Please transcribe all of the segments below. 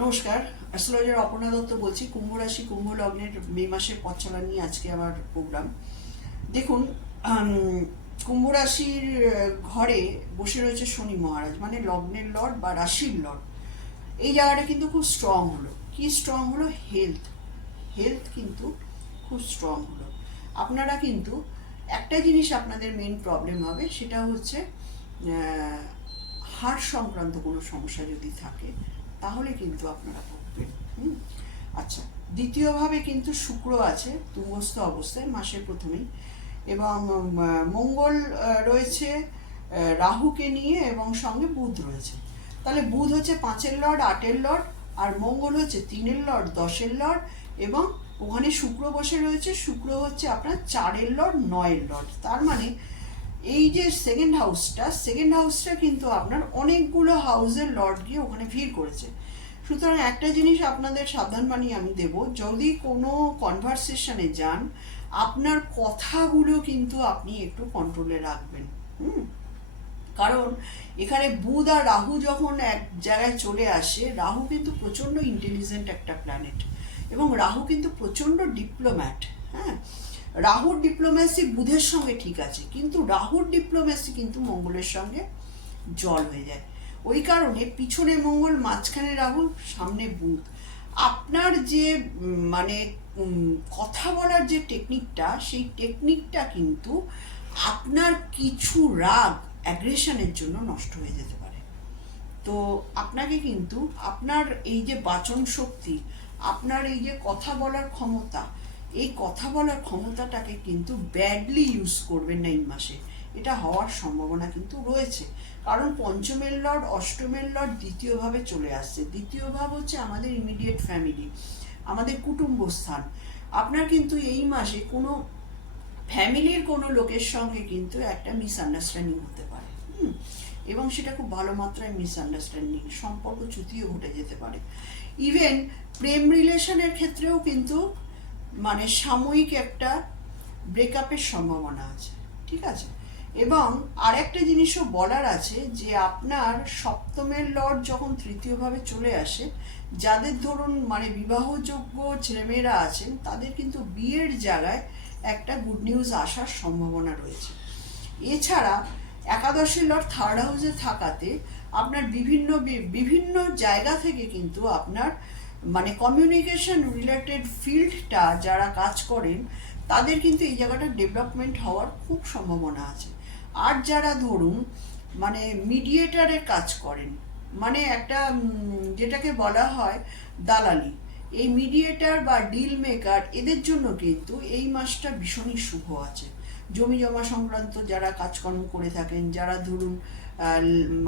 নমস্কার, অ্যাস্ট্রোলজার অপর্ণা দত্ত বলছি, কুম্ভ রাশি, কুম্ভ লগ্নের মে মাসের পথ নিয়ে আজকে আমার প্রোগ্রাম দেখুন কুম্ভ রাশির ঘরে বসে রয়েছে শনি মহারাজ মানে লগ্নের লর্ড বা রাশির লর্ড। এই জায়গাটা কিন্তু খুব স্ট্রং হলো। কি স্ট্রং হলো? হেলথ হেলথ কিন্তু খুব স্ট্রং হলো। আপনারা কিন্তু একটা জিনিস আপনাদের মেন প্রবলেম হবে, সেটা হচ্ছে হার্ট সংক্রান্ত কোনো সমস্যা যদি থাকে তাহলে কিন্তু আপনারা ভুগবেন হুম? আচ্ছা দ্বিতীয়ভাবে কিন্তু শুক্র আছে, তুঙ্গস্থ অবস্থায়, মাসের প্রথমেই। এবং মঙ্গল রয়েছে রাহুকে নিয়ে এবং সঙ্গে বুধ রয়েছে। তাহলে বুধ হচ্ছে পাঁচের লর্ড, আটের লর্ড, আর মঙ্গল হচ্ছে তিনের লর্ড, দশের লর্ড, এবং ওখানে শুক্র বসে রয়েছে, শুক্র হচ্ছে আপনার চারের লর্ড, নয়ের লর্ড। তার মানে এই যে সেকেন্ড হাউসটা সেকেন্ড হাউসটা কিন্তু আপনার অনেকগুলো হাউসের লর্ড গিয়ে ওখানে ভিড় করেছে। সুতরাং একটা জিনিস আপনাদের সাবধান বাণী আমি দেব, যদি কোনো কনভারসেশনে যান, আপনার কথাগুলো কিন্তু আপনি একটু কন্ট্রোলে রাখবেন, হুম? কারণ এখানে বুধ আর রাহু যখন এক জায়গায় চলে আসে, রাহু কিন্তু প্রচণ্ড ইন্টেলিজেন্ট একটা প্ল্যানেট এবং রাহু কিন্তু প্রচণ্ড ডিপ্লোম্যাট হ্যাঁ? রাহুর ডিপ্লোম্যাসি বুধের সঙ্গে ঠিক আছে, কিন্তু রাহুর ডিপ্লোম্যাসি কিন্তু মঙ্গলের সঙ্গে জল হয়ে যায়। ওই কারণে পিছনে মঙ্গল, মাঝখানে রাহুল, সামনে বুধ। আপনার যে মানে কথা বলার যে টেকনিকটা সেই টেকনিকটা কিন্তু আপনার কিছু রাগ অ্যাগ্রেশনের জন্য নষ্ট হয়ে যেতে পারে। তো আপনাকে কিন্তু আপনার এই যে বাচন শক্তি আপনার এই যে কথা বলার ক্ষমতা এই কথা বলার ক্ষমতাটাকে কিন্তু ব্যাডলি ইউজ করবেন না এই মাসে। এটা হওয়ার সম্ভাবনা কিন্তু রয়েছে। কারণ পঞ্চমের লর্ড, অষ্টমের লর্ড দ্বিতীয়ভাবে চলে আসছে। দ্বিতীয় ভাব হচ্ছে আমাদের ইমিডিয়েট ফ্যামিলি আমাদের কুটুম্ব স্থান আপনার কিন্তু এই মাসে কোনো ফ্যামিলির কোনো লোকের সঙ্গে কিন্তু একটা মিসআন্ডারস্ট্যান্ডিং হতে পারে? এবং সেটা খুব ভালো মাত্রায় মিসআন্ডারস্ট্যান্ডিং সম্পর্ক চ্যুতিও ঘটে যেতে পারে। ইভেন প্রেম রিলেশনের ক্ষেত্রেও কিন্তু মানে সাময়িক একটা ব্রেকআপের সম্ভাবনা আছে, ঠিক আছে? এবং আরেকটা জিনিসও বলার আছে যে আপনার সপ্তমের লর্ড যখন তৃতীয়ভাবে চলে আসে, যাদের ধরুন মানে বিবাহযোগ্য ছেলেমেয়েরা আছেন, তাদের কিন্তু বিয়ের জায়গায় একটা গুড নিউজ আসার সম্ভাবনা রয়েছে। এছাড়া একাদশের লর্ড থার্ড হাউসে থাকাতে আপনার বিভিন্ন বিভিন্ন জায়গা থেকে কিন্তু আপনার মানে কমিউনিকেশন রিলেটেড ফিল্ডটা যারা কাজ করেন, তাদের কিন্তু এই জায়গাটা ডেভেলপমেন্ট হওয়ার খুব সম্ভাবনা আছে। আর যারা ধরুন মানে মিডিয়েটারের কাজ করেন মানে একটা যেটাকে বলা হয় দালালি, এই মিডিয়েটার বা ডিল মেকার এদের জন্য কিন্তু এই মাসটা ভীষণই শুভ আছে। জমি জমা সংক্রান্ত যারা কাজকর্ম করে থাকেন, যারা ধরুন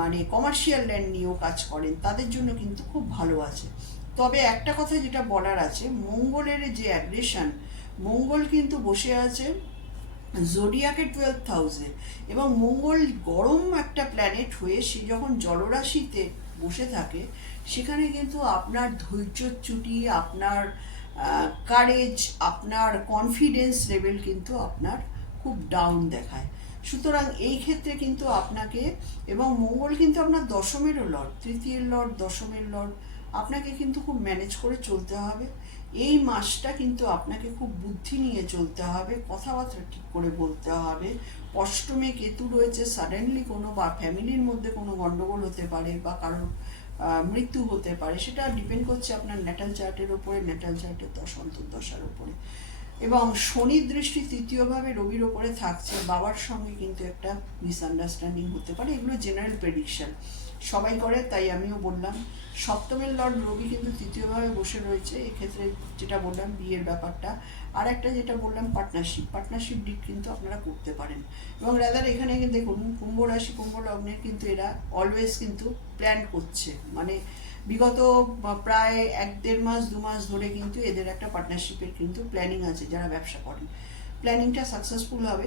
মানে কমার্শিয়াল ল্যান্ড নিয়েও কাজ করেন, তাদের জন্য কিন্তু খুব ভালো আছে। তবে একটা কথা যেটা বলার আছে, মঙ্গলের যে অ্যাগ্রেশন মঙ্গল কিন্তু বসে আছে জোডিয়াকে টুয়েলভ হাউসে এবং মঙ্গল গরম একটা প্ল্যানেট হয়ে সে যখন জলরাশিতে বসে থাকে, সেখানে কিন্তু আপনার ধৈর্যচ্যুতি আপনার কারেজ আপনার কনফিডেন্স লেভেল কিন্তু আপনার খুব ডাউন দেখায়। সুতরাং এই ক্ষেত্রে কিন্তু আপনাকে এবং মঙ্গল কিন্তু আপনার দশমেরও লর্ড তৃতীয় লর্ড দশমের লর্ড আপনাকে কিন্তু খুব ম্যানেজ করে চলতে হবে। এই মাসটা কিন্তু আপনাকে খুব বুদ্ধি নিয়ে চলতে হবে, কথাবার্তা ঠিক করে বলতে হবে। অষ্টমে কেতু রয়েছে সাডেনলি কোনো বা ফ্যামিলির মধ্যে কোনো গন্ডগোল হতে পারে বা কারোর মৃত্যু হতে পারে, সেটা ডিপেন্ড করছে আপনার ন্যাটাল চার্টের উপরে ন্যাটাল চার্টের দশ, অন্তর্দশার উপরে। এবং শনির দৃষ্টি তৃতীয়ভাবে রবির ওপরে থাকছে, বাবার সঙ্গে কিন্তু একটা মিসআন্ডারস্ট্যান্ডিং হতে পারে, এগুলো জেনারেল প্রেডিকশন সবাই করে, তাই আমিও বললাম। সপ্তমের লর্ড রবি কিন্তু তৃতীয়ভাবে বসে রয়েছে, এক্ষেত্রে যেটা বললাম বিয়ের ব্যাপারটা। আর একটা যেটা বললাম পার্টনারশিপ পার্টনারশিপ ডিট কিন্তু আপনারা করতে পারেন। এবং রাদার এখানে দেখুন, কুম্ভ রাশি, কুম্ভ লগ্নের কিন্তু এরা অলওয়েজ কিন্তু প্ল্যান করছে। মানে বিগত প্রায় এক দেড় মাস, দু মাস ধরে কিন্তু এদের একটা পার্টনারশিপের কিন্তু প্ল্যানিং আছে, যারা ব্যবসা করেন। প্ল্যানিংটা সাকসেসফুল হবে।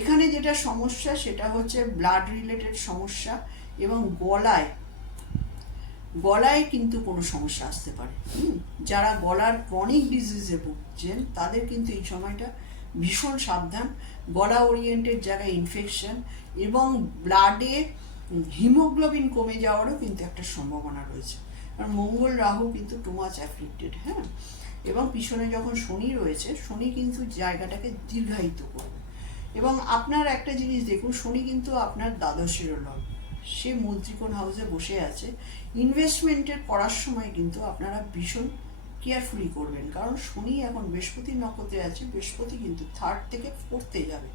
এখানে যেটা সমস্যা, সেটা হচ্ছে ব্লাড রিলেটেড সমস্যা। এবং গলায় গলায় কিন্তু কোনো সমস্যা আসতে পারে? যারা গলার ক্রনিক ডিজিজে ভুগছেন, তাদের কিন্তু এই সময়টা ভীষণ সাবধান। গলা ওরিয়েন্টেড জায়গায় ইনফেকশন এবং ব্লাডে হিমোগ্লোবিন কমে যাওয়ারও কিন্তু একটা সম্ভাবনা রয়েছে। কারণ মঙ্গল রাহু কিন্তু টু মাচ অ্যাফ্লিক্টেড হ্যাঁ? এবং পিছনে যখন শনি রয়েছে, শনি কিন্তু জায়গাটাকে দীর্ঘায়িত করবে। এবং আপনার একটা জিনিস দেখুন, শনি কিন্তু আপনার দ্বাদশেরও লর্ড সে মন্ত্রিকোণ হাউসে বসে আছে। ইনভেস্টমেন্টের করার সময় কিন্তু আপনারা ভীষণ কেয়ারফুলি করবেন। কারণ শনি এখন বৃহস্পতি নক্ষত্রে আছে, বৃহস্পতি কিন্তু থার্ড থেকে ফোর্থে যাবে।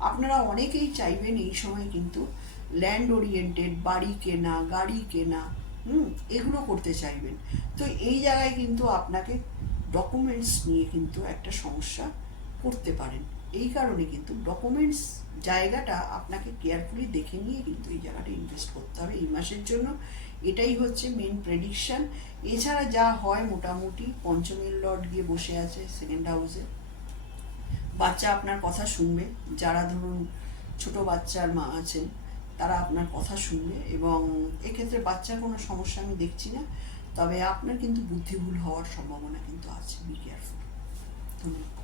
আপনারা অনেকেই চাইবেন এই সময় কিন্তু ল্যান্ড ওরিয়েন্টেড বাড়ি কেনা, গাড়ি কেনা, হুম, এগুলো করতে চাইবেন। তো এই জায়গায় কিন্তু আপনাকে ডকুমেন্টস নিয়ে কিন্তু একটা সমস্যা করতে পারেন। এই কারণে কিন্তু ডকুমেন্টস জায়গাটা আপনাকে কেয়ারফুলি দেখে নিয়ে কিন্তু এই জায়গাটা ইনভেস্ট করতে হবে এই মাসের জন্য। এটাই হচ্ছে মেন প্রেডিকশন এছাড়া যা হয় মোটামুটি পঞ্চমের লর্ড গিয়ে বসে আছে সেকেন্ড হাউসে বাচ্চা আপনার কথা শুনবে। যারা ধরুন ছোট বাচ্চার মা আছেন, তারা আপনার কথা শুনবে এবং এক্ষেত্রে বাচ্চার কোনো সমস্যা আমি দেখছি না। তবে আপনার কিন্তু বুদ্ধিভুল হওয়ার সম্ভাবনা কিন্তু আছে। বি কেয়ারফুল ধন্যবাদ।